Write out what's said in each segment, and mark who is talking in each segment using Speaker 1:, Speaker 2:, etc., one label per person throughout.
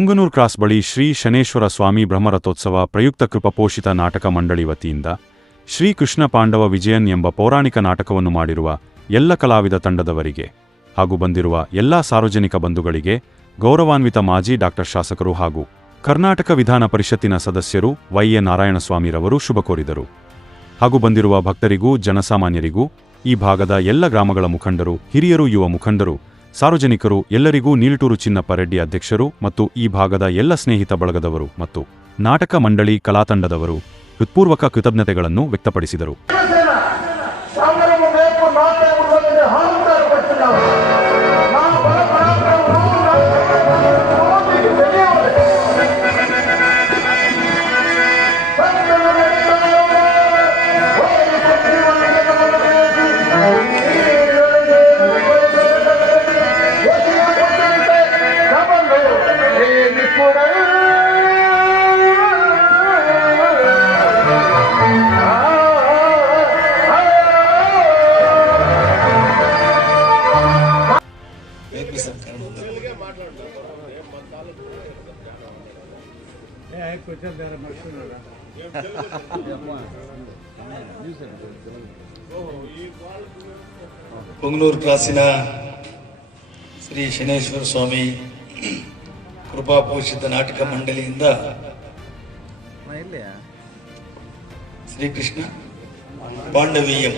Speaker 1: ಪುಂಗನೂರ್ cross ಬಳಿ ಶ್ರೀ ಶನೇಶ್ವರ ಸ್ವಾಮಿ ಬ್ರಹ್ಮರಥೋತ್ಸವ ಪ್ರಯುಕ್ತ ಕೃಪಪೋಷಿತ ನಾಟಕ ಮಂಡಳಿ ವತಿಯಿಂದ ಶ್ರೀ ಕೃಷ್ಣ ಪಾಂಡವ ವಿಜಯನ್ ಎಂಬ ಪೌರಾಣಿಕ ನಾಟಕವನ್ನು ಮಾಡಿರುವ ಎಲ್ಲ ಕಲಾವಿದ ತಂಡದವರಿಗೆ ಹಾಗೂ ಬಂದಿರುವ ಎಲ್ಲ ಸಾರ್ವಜನಿಕ ಬಂಧುಗಳಿಗೆ ಗೌರವಾನ್ವಿತ ಮಾಜಿ ಡಾಕ್ಟರ್ ಶಾಸಕರು ಹಾಗೂ ಕರ್ನಾಟಕ ವಿಧಾನ ಪರಿಷತ್ತಿನ ಸದಸ್ಯರು ವೈ ವೈಎ ನಾರಾಯಣಸ್ವಾಮಿರವರು ಶುಭ ಕೋರಿದರು. ಹಾಗೂ ಬಂದಿರುವ ಭಕ್ತರಿಗೂ, ಜನಸಾಮಾನ್ಯರಿಗೂ ಈ ಭಾಗದ ಎಲ್ಲ ಗ್ರಾಮಗಳ ಮುಖಂಡರು, ಹಿರಿಯರು, ಯುವ ಮುಖಂಡರು ಸಾರ್ವಜನಿಕರು ಎಲ್ಲರಿಗೂ ನೀಲ್ಟೂರು ಚಿನ್ನಪ್ಪ ರೆಡ್ಡಿ ಅಧ್ಯಕ್ಷರು ಮತ್ತು ಈ ಭಾಗದ ಎಲ್ಲ ಸ್ನೇಹಿತ ಬಳಗದವರು ಮತ್ತು ನಾಟಕ ಮಂಡಳಿ ಕಲಾತಂಡದವರು ಹೃತ್ಪೂರ್ವಕ ಕೃತಜ್ಞತೆಗಳನ್ನು ವ್ಯಕ್ತಪಡಿಸಿದರು.
Speaker 2: ಮಂಗಳೂರು ಕ್ಲಾಸಿನ ಶ್ರೀ ಶನೇಶ್ವರ ಸ್ವಾಮಿ ಕೃಪಾಪೋಷಿತ ನಾಟಕ ಮಂಡಳಿಯಿಂದ ಶ್ರೀಕೃಷ್ಣ ಪಾಂಡವೀಯಂ.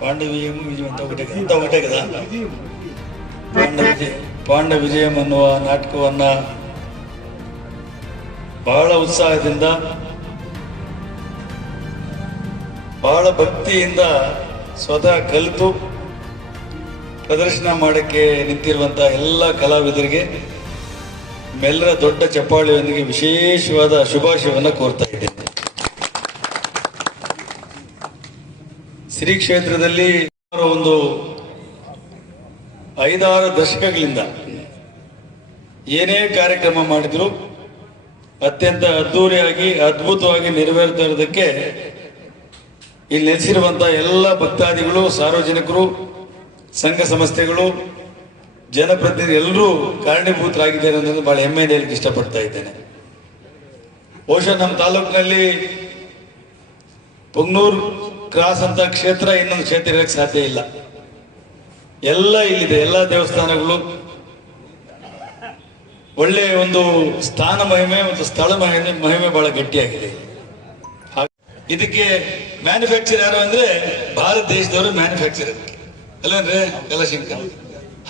Speaker 2: ಪಾಂಡವೀಯಂ ವಿಜಯವಂತ ಊಟ ಪಾಂಡವಿಜಯ ಪಾಂಡವಿಜಯಂ ಅನ್ನುವ ನಾಟಕವನ್ನು ಬಹಳ ಉತ್ಸಾಹದಿಂದ ಬಹಳ ಭಕ್ತಿಯಿಂದ ಸ್ವತಃ ಕಲಿತು ಪ್ರದರ್ಶನ ಮಾಡೋಕ್ಕೆ ನಿಂತಿರುವಂಥ ಎಲ್ಲ ಕಲಾವಿದರಿಗೆ ಮೆಲ್ಲರ ದೊಡ್ಡ ಚಪ್ಪಾಳಿಯೊಂದಿಗೆ ವಿಶೇಷವಾದ ಶುಭಾಶಯವನ್ನು ಕೋರ್ತಾ ಇದ್ದೇನೆ. ಶ್ರೀ ಕ್ಷೇತ್ರದಲ್ಲಿ ಒಂದು ಐದಾರು ದಶಕಗಳಿಂದ ಏನೇ ಕಾರ್ಯಕ್ರಮ ಮಾಡಿದ್ರು ಅತ್ಯಂತ ಅದ್ಧೂರಿಯಾಗಿ ಅದ್ಭುತವಾಗಿ ನೆರವೇರ್ತಾ ಇರೋದಕ್ಕೆ ಇಲ್ಲಿ ನೆಲೆಸಿರುವಂತಹ ಎಲ್ಲ ಭಕ್ತಾದಿಗಳು, ಸಾರ್ವಜನಿಕರು, ಸಂಘ ಸಂಸ್ಥೆಗಳು, ಜನಪ್ರತಿನಿಧಿ ಎಲ್ಲರೂ ಕಾರಣೀಭೂತರಾಗಿದ್ದಾರೆ ಅನ್ನೋದು ಬಹಳ ಹೆಮ್ಮೆ ಹೇಳಕ್ಕೆ ಇಷ್ಟಪಡ್ತಾ ಇದ್ದೇನೆ. ಬಹುಶಃ ನಮ್ಮ ತಾಲೂಕಿನಲ್ಲಿ ಪುಗ್ನೂರು ಕ್ರಾಸ್ ಅಂತ ಕ್ಷೇತ್ರ ಇನ್ನೊಂದು ಕ್ಷೇತ್ರ ಇರೋಕ್ಕೆ ಸಾಧ್ಯ ಇಲ್ಲ. ಎಲ್ಲ ಇಲ್ಲಿದೆ, ಎಲ್ಲ ದೇವಸ್ಥಾನಗಳು. ಒಳ್ಳೆಯ ಒಂದು ಸ್ಥಾನ ಮಹಿಮೆ ಮತ್ತು ಸ್ಥಳ ಮಹಿಮೆ ಮಹಿಮೆ ಬಹಳ ಗಟ್ಟಿಯಾಗಿದೆ. ಇದಕ್ಕೆ ಮ್ಯಾನುಫ್ಯಾಕ್ಚರ್ ಯಾರು ಅಂದ್ರೆ ಭಾರತ ದೇಶದವರು ಮ್ಯಾನುಫ್ಯಾಕ್ಚರ್ ಎಲ್ಲ ಶಂಕರ್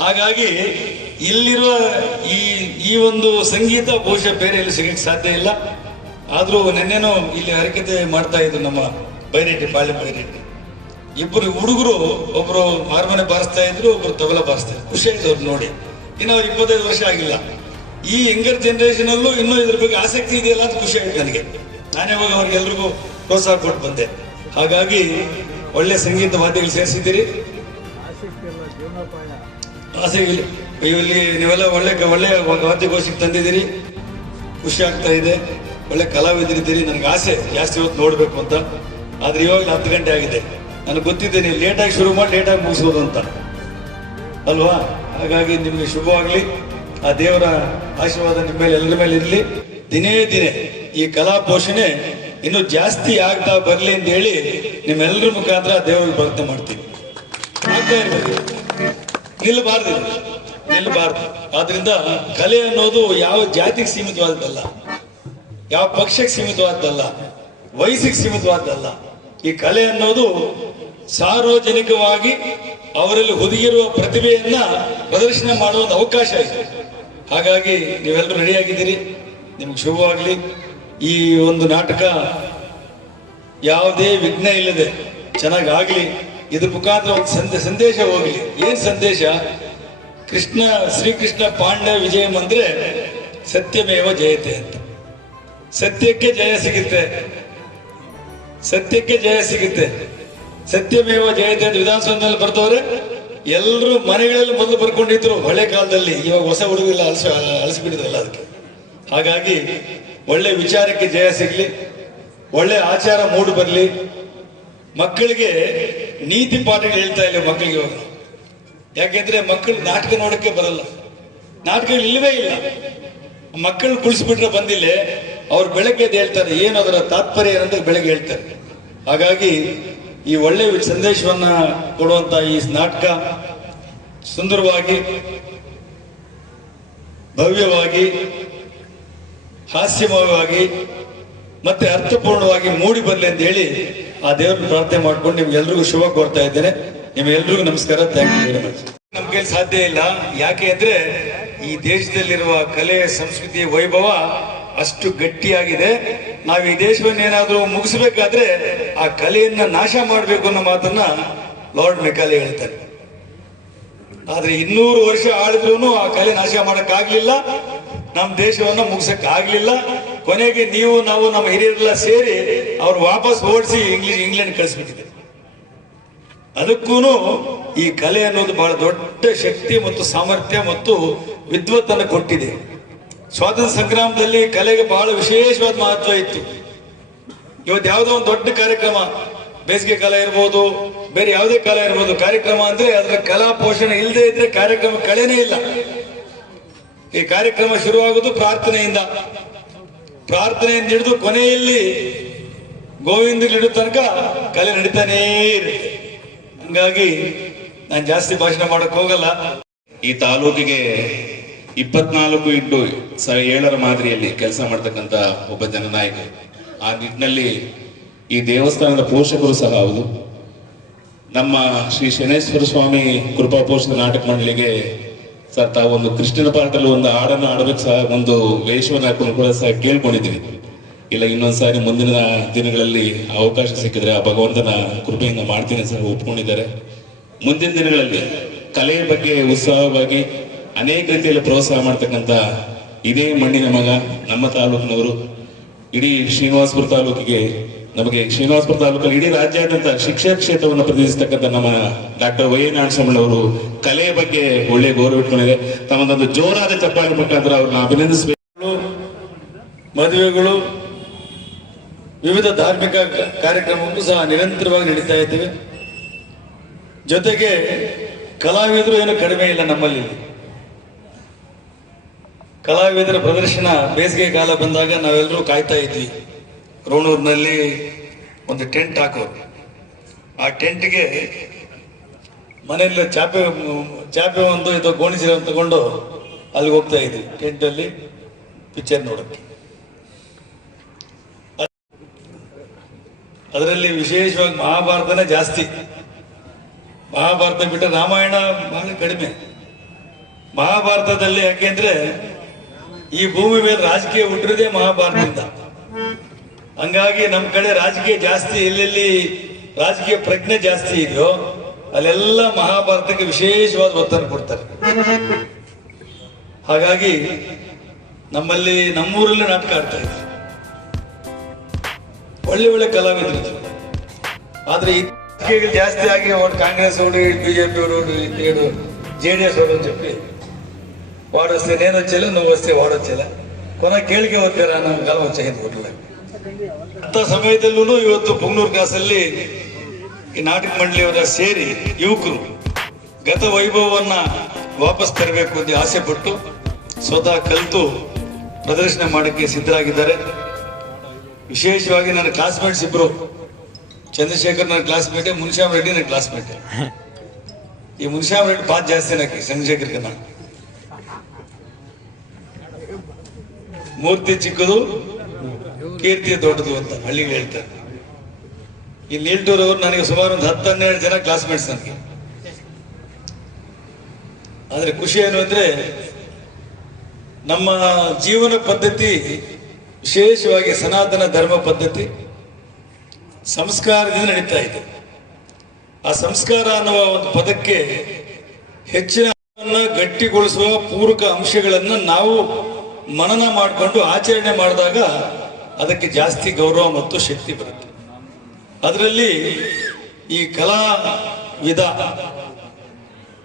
Speaker 2: ಹಾಗಾಗಿ ಇಲ್ಲಿರುವ ಈ ಈ ಒಂದು ಸಂಗೀತ ಬಹುಶಃ ಬೇರೆ ಇಲ್ಲಿ ಸಿಗಕ್ಕೆ ಸಾಧ್ಯ ಇಲ್ಲ. ಆದ್ರೂ ನೆನ್ನೆನೂ ಇಲ್ಲಿ ಹರಕತೆ ಮಾಡ್ತಾ ಇದ್ರು ನಮ್ಮ ಬೈರೆಡ್ಡಿ ಬಾಳೆ ಬೈರೆಡ್ಡಿ ಇಬ್ಬರು ಹುಡುಗರು ಒಬ್ರು ಹಾರ್ಮೋನಿ ಬಾರಿಸ್ತಾ ಇದ್ರು, ಒಬ್ರು ತಬಲ ಬಾರಿಸ್ತಾ ಇದ್ರು. ಖುಷಿ ಆಯ್ತು ಅವ್ರು ನೋಡಿ. ಇನ್ನು ಇಪ್ಪತ್ತೈದು ವರ್ಷ ಆಗಿಲ್ಲ. ಈ ಯಂಗರ್ ಜನರೇಷನ್ ಅಲ್ಲೂ ಇನ್ನೂ ಇದ್ರ ಬಗ್ಗೆ ಆಸಕ್ತಿ ಇದೆಯಲ್ಲ ಅಂತ ಖುಷಿ ಆಯ್ತು ನನಗೆ. ನಾನೇ ಹೋಗಿ ಅವ್ರಿಗೆಲ್ರಿಗೂ ಪ್ರೋತ್ಸಾಹ ಕೊಟ್ಟು ಬಂದೆ. ಹಾಗಾಗಿ ಒಳ್ಳೆ ಸಂಗೀತ ವಾದ್ಯಗಳು ಸೇರಿಸಿದ್ದೀರಿ. ಆಸೆ ಇಲ್ಲಿ ನೀವೆಲ್ಲ ಒಳ್ಳೆ ಒಳ್ಳೆ ವಾದ್ಯಗೋಷ್ಠಿಗೆ ತಂದಿದ್ದೀರಿ. ಖುಷಿ ಆಗ್ತಾ ಇದೆ. ಒಳ್ಳೆ ಕಲಾವಿದರಿದ್ದೀರಿ. ನನಗೆ ಆಸೆ ಜಾಸ್ತಿ ಹೊತ್ತು ನೋಡ್ಬೇಕು ಅಂತ. ಆದ್ರೆ ಇವಾಗ ಹತ್ತು ಗಂಟೆ ಆಗಿದೆ. ನನಗೆ ಗೊತ್ತಿದೆ ನೀವು ಲೇಟಾಗಿ ಶುರು ಮಾಡಿ ಲೇಟಾಗಿ ಮುಗಿಸ್ಬೋದು ಅಂತ. ಅಲ್ವಾ? ಹಾಗಾಗಿ ನಿಮಗೆ ಶುಭವಾಗಲಿ. ಆ ದೇವರ ಆಶೀರ್ವಾದ ನಿಮ್ಮ ಮೇಲೆ, ಎಲ್ಲರ ಮೇಲೆ ಇರಲಿ. ದಿನೇ ದಿನೇ ಈ ಕಲಾ ಪೋಷಣೆ ಇನ್ನು ಜಾಸ್ತಿ ಆಗ್ತಾ ಬರ್ಲಿ ಅಂತ ಹೇಳಿ ನಿಮ್ಮೆಲ್ಲರ ಮುಖಾಂತರ ದೇವರಿಗೆ ಪ್ರಾರ್ಥನೆ ಮಾಡ್ತೀನಿ. ಆಗ್ತಾ ಇರ್ಬೇಕು. ನಿಲ್ಲಬಾರ್ದು ಇದು. ನಿಲ್ಲಬಾರ್ದು ಆದ್ರಿಂದ ಕಲೆ ಅನ್ನೋದು ಯಾವ ಜಾತಿಗೆ ಸೀಮಿತವಾದದ್ದಲ್ಲ, ಯಾವ ಪಕ್ಷಕ್ಕೆ ಸೀಮಿತವಾದದ್ದಲ್ಲ, ವಯಸ್ಸಿಗೆ ಸೀಮಿತವಾದದ್ದಲ್ಲ, ಈ ಕಲೆ ಅನ್ನೋದು ಸಾರ್ವಜನಿಕವಾಗಿ ಅವರಲ್ಲಿ ಹುದುಗಿರುವ ಪ್ರತಿಭೆಯನ್ನ ಪ್ರದರ್ಶನ ಮಾಡುವ ಅವಕಾಶ ಇದೆ. ಹಾಗಾಗಿ ನೀವೆಲ್ಲರೂ ರೆಡಿಯಾಗಿದ್ದೀರಿ ನಿಮ್ಗೆ ಶುಭವಾಗಲಿ. ಈ ಒಂದು ನಾಟಕ ಯಾವುದೇ ವಿಘ್ನ ಇಲ್ಲದೆ ಚೆನ್ನಾಗಿ ಆಗ್ಲಿ ಇದ್ರ ಮುಖಾಂತರ ಒಂದು ಸಂದ, ಸಂದೇಶ ಹೋಗ್ಲಿ. ಏನ್ ಸಂದೇಶ? ಕೃಷ್ಣ, ಶ್ರೀಕೃಷ್ಣ ಪಾಂಡ ವಿಜಯಂ ಅಂದ್ರೆ ಸತ್ಯಮೇವ ಜಯತೆ ಅಂತ. ಸತ್ಯಕ್ಕೆ ಜಯ ಸಿಗುತ್ತೆ. ಸತ್ಯಕ್ಕೆ ಜಯ ಸಿಗುತ್ತೆ. ಸತ್ಯಮೇವ ಜಯತೆ ಅಂತ ವಿಧಾನಸೌಧದಲ್ಲಿ ಬರ್ತವ್ರೆ ಎಲ್ಲರೂ ಮನೆಗಳಲ್ಲಿ ಮೊದಲು ಬರ್ಕೊಂಡಿದ್ರು. ಹಳೆ ಕಾಲದಲ್ಲಿ ಇವಾಗ ಹೊಸ ಹುಡುಗಿಲ್ಲ ಅಲಸ ಅಳಿಸ್ಬಿಟ್ಟಿದ್ರಲ್ಲ ಅದಕ್ಕೆ. ಹಾಗಾಗಿ ಒಳ್ಳೆ ವಿಚಾರಕ್ಕೆ ಜಯ ಸಿಗ್ಲಿ, ಒಳ್ಳೆ ಆಚಾರ ಮೂಡು ಬರಲಿ. ಮಕ್ಕಳಿಗೆ ನೀತಿ ಪಾಠಗಳು ಹೇಳ್ತಾ ಇಲ್ಲ ಮಕ್ಕಳಿಗೆ ಇವಾಗ. ಯಾಕೆಂದ್ರೆ ಮಕ್ಕಳು ನಾಟಕ ನೋಡಕ್ಕೆ ಬರಲ್ಲ. ನಾಟಕಗಳು ಇಲ್ಲವೇ ಇಲ್ಲ. ಮಕ್ಕಳು ಕುಳಿಸ್ಬಿಟ್ರೆ ಬಂದಿಲ್ಲ, ಅವ್ರು ಬೆಳಗ್ಗೆ ಹೇಳ್ತಾರೆ, ಏನು ಅದರ ತಾತ್ಪರ್ಯ ಏನಂತ ಬೆಳಗ್ಗೆ ಹೇಳ್ತಾರೆ. ಹಾಗಾಗಿ ಈ ಒಳ್ಳೆ ಸಂದೇಶವನ್ನ ಕೊಡುವಂತ ಈ ನಾಟಕ ಸುಂದರವಾಗಿ, ಭವ್ಯವಾಗಿ ಹಾಸ್ಯಮಯವಾಗಿ ಮತ್ತೆ ಅರ್ಥಪೂರ್ಣವಾಗಿ ಮೂಡಿ ಬರಲಿ ಅಂತ ಹೇಳಿ ಆ ದೇವರನ್ನ ಪ್ರಾರ್ಥನೆ ಮಾಡ್ಕೊಂಡು ನಿಮ್ಗೆಲ್ರಿಗೂ ಶುಭ ಕೋರ್ತಾ ಇದ್ದೇನೆ. ನಿಮ್ಗೆಲ್ರಿಗೂ ನಮಸ್ಕಾರ. ಥ್ಯಾಂಕ್ ಯು ವೆರಿ ಮಚ್ ಸಾಧ್ಯ ಇಲ್ಲ. ಯಾಕೆ ಅಂದ್ರೆ ಈ ದೇಶದಲ್ಲಿರುವ ಕಲೆ, ಸಂಸ್ಕೃತಿ, ವೈಭವ ಅಷ್ಟು ಗಟ್ಟಿಯಾಗಿದೆ. ನಾವು ಈ ದೇಶವನ್ನು ಏನಾದರೂ ಮುಗಿಸ್ಬೇಕಾದ್ರೆ ಆ ಕಲೆಯನ್ನ ನಾಶ ಮಾಡಬೇಕು ಅನ್ನೋ ಮಾತನ್ನ ಲಾರ್ಡ್ ಮೆಕಾಲೆ ಹೇಳ್ತಾರೆ. ಆದ್ರೆ ಇನ್ನೂರು ವರ್ಷ ಆಳಿದ್ರು ಆ ಕಲೆ ನಾಶ ಮಾಡಕ್ ಆಗ್ಲಿಲ್ಲ ನಮ್ಮ ದೇಶವನ್ನು ಮುಗಿಸಕ್ ಆಗ್ಲಿಲ್ಲ ಕೊನೆಗೆ ನೀವು, ನಾವು, ನಮ್ಮ ಹಿರಿಯರೆಲ್ಲ ಸೇರಿ ಅವ್ರು ವಾಪಸ್ ಓಡಿಸಿ ಇಂಗ್ಲಿಷ್ ಇಂಗ್ಲೆಂಡ್ ಕಳಿಸ್ಬಿಟ್ಟಿದೆ ಅದಕ್ಕೂ ಈ ಕಲೆ ಅನ್ನೋದು ಬಹಳ ದೊಡ್ಡ ಶಕ್ತಿ ಮತ್ತು ಸಾಮರ್ಥ್ಯ ಮತ್ತು ವಿದ್ವತ್ತನ್ನು ಕೊಟ್ಟಿದೆ. ಸ್ವಾತಂತ್ರ್ಯ ಸಂಗ್ರಾಮದಲ್ಲಿ ಕಲೆಗೆ ಬಹಳ ವಿಶೇಷವಾದ ಮಹತ್ವ ಇತ್ತು. ಇವತ್ತು ಯಾವುದೋ ಒಂದು ದೊಡ್ಡ ಕಾರ್ಯಕ್ರಮ, ಬೇಸಿಗೆ ಕಾಲ ಇರ್ಬೋದು, ಬೇರೆ ಯಾವುದೇ ಕಾಲ ಇರ್ಬೋದು, ಕಾರ್ಯಕ್ರಮ ಅಂದ್ರೆ ಅದರ ಕಲಾ ಪೋಷಣೆ ಇಲ್ಲದೆ ಇದ್ರೆ ಕಾರ್ಯಕ್ರಮ ಕಳೆನೇ ಇಲ್ಲ. ಈ ಕಾರ್ಯಕ್ರಮ ಶುರುವಾಗುವುದು ಪ್ರಾರ್ಥನೆಯಿಂದ. ಪ್ರಾರ್ಥನೆಯಿಂದ ಹಿಡಿದು ಕೊನೆಯಲ್ಲಿ ಗೋವಿಂದಲಿಡೋ ತನಕ ಕಲೆ ನಡೀತಾನೇ ಇರುತ್ತೆ. ಹಂಗಾಗಿ ನಾನು ಜಾಸ್ತಿ ಭಾಷಣ ಮಾಡಕ್ ಹೋಗಲ್ಲ.
Speaker 3: ಈ ತಾಲೂಕಿಗೆ ಇಪ್ಪತ್ನಾಲ್ಕು ಇಂಟು ಸ- ಏಳರ ಮಾದರಿಯಲ್ಲಿ ಕೆಲಸ ಮಾಡ್ತಕ್ಕಂಥ ಒಬ್ಬ ಜನನಾಯಕ. ಆ ನಿಟ್ಟಿನಲ್ಲಿ ಈ ದೇವಸ್ಥಾನದ ಪೋಷಕರು ಸಹ ಹೌದು. ನಮ್ಮ ಶ್ರೀ ಶನೇಶ್ವರ ಸ್ವಾಮಿ ಕೃಪಾ ಪೋಷಕ ನಾಟಕ ಮಂಡಳಿಗೆ ಸರ್ ಒಂದು ಕೃಷ್ಣನ ಪಾಠದಲ್ಲಿ ಒಂದು ಹಾಡನ್ನು ಆಡಬೇಕು ಸಹ ಒಂದು ವೇಷವನ್ನು ಹಾಕೊಂಡು ಕೂಡ ಸಹ ಕೇಳ್ಕೊಂಡಿದ್ದೀವಿ ಇಲ್ಲ ಇನ್ನೊಂದ್ಸಾರಿ ಮುಂದಿನ ದಿನಗಳಲ್ಲಿ ಅವಕಾಶ ಸಿಕ್ಕಿದ್ರೆ ಆ ಭಗವಂತನ ಕೃಪೆಯಿಂದ ಮಾಡ್ತೀನಿ ಸಹ ಒಪ್ಕೊಂಡಿದ್ದಾರೆ. ಮುಂದಿನ ದಿನಗಳಲ್ಲಿ ಕಲೆಯ ಬಗ್ಗೆ ಉತ್ಸಾಹವಾಗಿ ಅನೇಕ ರೀತಿಯಲ್ಲಿ ಪ್ರೋತ್ಸಾಹ ಮಾಡ್ತಕ್ಕಂಥ ಇದೇ ಮಣ್ಣಿನ ಮಗ ನಮ್ಮ ತಾಲೂಕಿನವರು, ಇಡೀ ಶ್ರೀನಿವಾಸಪುರ ತಾಲೂಕಿಗೆ ನಮಗೆ ಶ್ರೀನಿವಾಸಪುರ ತಾಲೂಕಲ್ಲಿ ಇಡೀ ರಾಜ್ಯಾದ್ಯಂತ ಶಿಕ್ಷಣ ಕ್ಷೇತ್ರವನ್ನು ಪ್ರತಿನಿಧಿಸತಕ್ಕಂಥ ನಮ್ಮ ಡಾಕ್ಟರ್ ವೈ ನಾರಾಯಣಸ್ವಾಮಿ ಅವರು ಕಲೆಯ ಬಗ್ಗೆ ಒಳ್ಳೆ ಗೌರವ ಇಟ್ಕೊಂಡಿದೆ ತಮ್ಮದೊಂದು ಜೋರಾದ ಚಪ್ಪಾಳೆ ಮುಖಾಂತರ ಅವ್ರನ್ನ ಅಭಿನಂದಿಸಬೇಕು.
Speaker 2: ಮದುವೆಗಳು, ವಿವಿಧ ಧಾರ್ಮಿಕ ಕಾರ್ಯಕ್ರಮಕ್ಕೂ ಸಹ ನಿರಂತರವಾಗಿ ನಡೀತಾ ಇದ್ದೇವೆ. ಜೊತೆಗೆ ಕಲಾವಿದರು ಏನು ಕಡಿಮೆ ಇಲ್ಲ ನಮ್ಮಲ್ಲಿ. ಕಲಾವಿದರ ಪ್ರದರ್ಶನ ಬೇಸಿಗೆ ಕಾಲ ಬಂದಾಗ ನಾವೆಲ್ಲರೂ ಕಾಯ್ತಾ ಇದ್ವಿ. ರೋಣೂರಿನಲ್ಲಿ ಒಂದು ಟೆಂಟ್ ಹಾಕೋರು. ಆ ಟೆಂಟ್ಗೆ ಮನೆಯಲ್ಲಿ ಚಾಪೆ ಚಾಪೆ ಒಂದು, ಇದು ಗೋಣಿಸಿರ ತಗೊಂಡು ಅಲ್ಲಿಗೆ ಹೋಗ್ತಾ ಇದ್ವಿ. ಟೆಂಟಲ್ಲಿ ಪಿಕ್ಚರ್ ನೋಡೋಕ್ಕೆ. ಅದರಲ್ಲಿ ವಿಶೇಷವಾಗಿ ಮಹಾಭಾರತನೇ ಜಾಸ್ತಿ. ಮಹಾಭಾರತ ಬಿಟ್ಟರೆ ರಾಮಾಯಣ ಬಹಳ ಕಡಿಮೆ. ಮಹಾಭಾರತದಲ್ಲಿ ಯಾಕೆಂದ್ರೆ ಈ ಭೂಮಿ ಮೇಲೆ ರಾಜಕೀಯ ಹುಟ್ಟಿರೋದೇ ಮಹಾಭಾರತದಿಂದ. ಹಂಗಾಗಿ ನಮ್ಮ ಕಡೆ ರಾಜಕೀಯ ಜಾಸ್ತಿ ಎಲ್ಲೆಲ್ಲಿ ರಾಜಕೀಯ ಪ್ರಜ್ಞೆ ಜಾಸ್ತಿ ಇದೆಯೋ ಅಲ್ಲೆಲ್ಲ ಮಹಾಭಾರತಕ್ಕೆ ವಿಶೇಷವಾದ ಒತ್ತನ್ನು ಕೊಡ್ತಾರೆ ಹಾಗಾಗಿ ನಮ್ಮಲ್ಲಿ ನಮ್ಮೂರಲ್ಲೇ ನಾಟಕ ಆಡ್ತಾ ಇದ್ರು ಒಳ್ಳೆ ಒಳ್ಳೆ ಕಲಾವಿದರು ಇದ್ರು. ಆದ್ರೆ ಈ ರಾಜಕೀಯಗಳು ಜಾಸ್ತಿ ಆಗಿ ಅವ್ರು కాంగ్రెస్ వాడు బీజేపీ వాడు ఇటు జేడీఎస్ వాడు అని చెప్పి వాడు వస్తే నేను వచ్చేలా నువ్వు వస్తే వాడు వచ్చేలా ಕೊನ ಕೇಳಿಕೆ ಹೋಗ್ತೀರಾ ನಮ್ಮ ಕಾಲ వచ్చేది ಹೋಟ್ಲ ಅಂತ ಸಮಯದಲ್ಲೂ ಇವತ್ತು ಪುಂಗ್ನೂರು ಕಾಸಲ್ಲಿ ಈ ನಾಟಕ ಮಂಡಳಿಯವರ ಸೇರಿ ಯುವಕರು ಗತ ವೈಭವವನ್ನ ವಾಪಸ್ ತರಬೇಕು ಅಂತ ಆಸೆ ಪಟ್ಟು ಸ್ವತಃ ಕಲಿತು ಪ್ರದರ್ಶನ ಮಾಡಕ್ಕೆ ಸಿದ್ಧರಾಗಿದ್ದಾರೆ. ವಿಶೇಷವಾಗಿ ನನ್ನ ಕ್ಲಾಸ್ಮೇಟ್ಸ್ ಇಬ್ರು. ಚಂದ್ರಶೇಖರ್ ನನ್ನ ಕ್ಲಾಸ್ಮೇಟ್ ಮುನ್ಶ್ಯಾಮ್ ರೆಡ್ಡಿ ನನ್ನ ಕ್ಲಾಸ್ಮೇಟ್ ಈ ಮುನ್ಶ್ಯಾಮ್ ರೆಡ್ಡಿ ಬಾತ್ ಜಾಸ್ತಿ ನಾಕಿ ಚಂದ್ರಶೇಖರ್ ಕನ್ನ ಮೂರ್ತಿ ಚಿಕ್ಕದು ಕೀರ್ತಿ ದೊಡ್ಡದು ಅಂತ ಹಳ್ಳಿಗೆ ಹೇಳ್ತಾರೆ. ಈ ನೀಲ್ಟೂರ್ ಅವರು ನನಗೆ ಸುಮಾರು ಒಂದು ಹತ್ತು ಹನ್ನೆರಡು ಜನ ಕ್ಲಾಸ್ಮೇಟ್ಸ್ ನನಗೆ. ಆದ್ರೆ ಖುಷಿ ಏನು ಅಂದ್ರೆ ನಮ್ಮ ಜೀವನ ಪದ್ಧತಿ ವಿಶೇಷವಾಗಿ ಸನಾತನ ಧರ್ಮ ಪದ್ಧತಿ ಸಂಸ್ಕಾರದಿಂದ ನಡೀತಾ ಇದೆ. ಆ ಸಂಸ್ಕಾರ ಅನ್ನುವ ಒಂದು ಪದಕ್ಕೆ ಹೆಚ್ಚಿನ ಗಟ್ಟಿಗೊಳಿಸುವ ಪೂರಕ ಅಂಶಗಳನ್ನು ನಾವು ಮನನ ಮಾಡಿಕೊಂಡು ಆಚರಣೆ ಮಾಡಿದಾಗ ಅದಕ್ಕೆ ಜಾಸ್ತಿ ಗೌರವ ಮತ್ತು ಶಕ್ತಿ ಬರುತ್ತೆ. ಅದರಲ್ಲಿ ಈ ಕಲಾ ವಿಧ,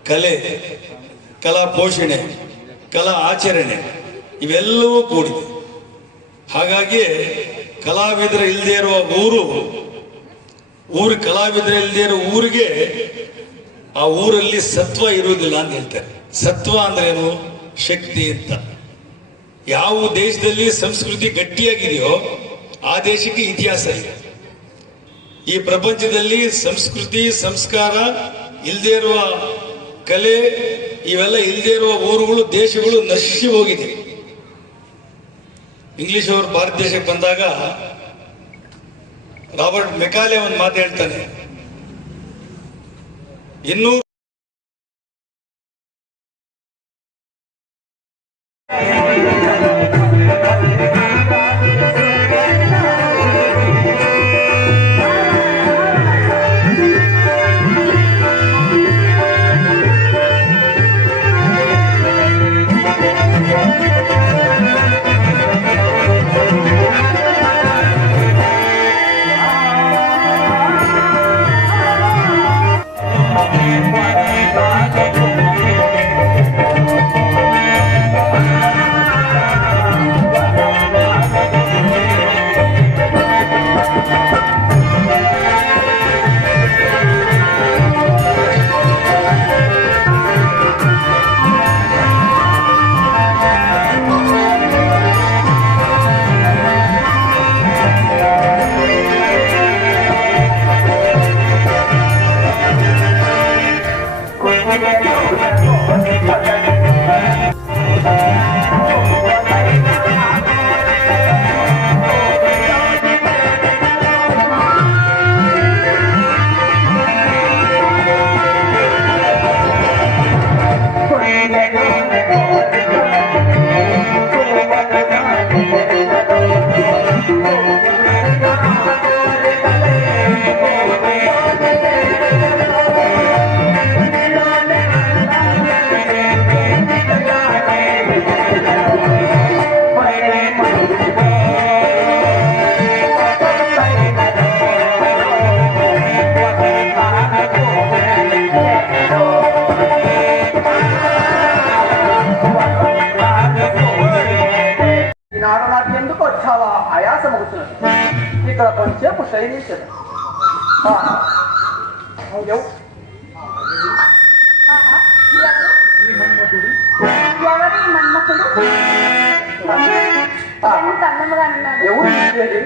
Speaker 2: ಕಲೆ, ಕಲಾ ಪೋಷಣೆ, ಕಲಾ ಆಚರಣೆ ಇವೆಲ್ಲವೂ ಕೂಡಿದೆ. ಹಾಗಾಗಿ ಕಲಾವಿದರ ಇಲ್ಲದೆ ಇರುವ ಊರು ಊರು ಕಲಾವಿದರ ಇಲ್ಲದೆ ಇರೋ ಊರಿಗೆ ಆ ಊರಲ್ಲಿ ಸತ್ವ ಇರುವುದಿಲ್ಲ ಅಂತ ಹೇಳ್ತಾರೆ. ಸತ್ವ ಅಂದ್ರೆ ಏನು
Speaker 4: ಶಕ್ತಿ ಅಂತ. ಯಾವ ದೇಶದಲ್ಲಿ ಸಂಸ್ಕೃತಿ ಗಟ್ಟಿಯಾಗಿದೆಯೋ ಆ ದೇಶಕ್ಕೆ ಇತಿಹಾಸ ಇದೆ. ಈ ಪ್ರಪಂಚದಲ್ಲಿ ಸಂಸ್ಕೃತಿ, ಸಂಸ್ಕಾರ ಇಲ್ಲದೆ ಇರುವ ಕಲೆ, ಇವೆಲ್ಲ ಇಲ್ಲದೆ ಇರುವ ಊರುಗಳು, ದೇಶಗಳು ನಶಿಸಿ ಹೋಗಿದೆ. ಇಂಗ್ಲಿಷ್ ಅವರು ಭಾರತ ದೇಶಕ್ಕೆ ಬಂದಾಗ ರಾಬರ್ಟ್ ಮೆಕಾಲೆ ಒಂದು ಮಾತು ಹೇಳ್ತಾನೆ, ಇನ್ನೂರು
Speaker 5: ఎవరి అందముగా ఉన్నాడు
Speaker 6: ఎవరు?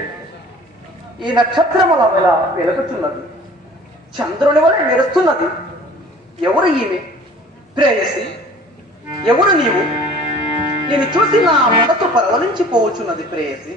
Speaker 6: ఈ నక్షత్రముల ఇలా వెలుగుతున్నది చంద్రుని వలె మెరుస్తున్నది ఎవరు ఈమె? ప్రేయసి. ఎవరు నీవు? నేను చూసి నా మనసు పరవలించిపోవచ్చున్నది ప్రేయసి.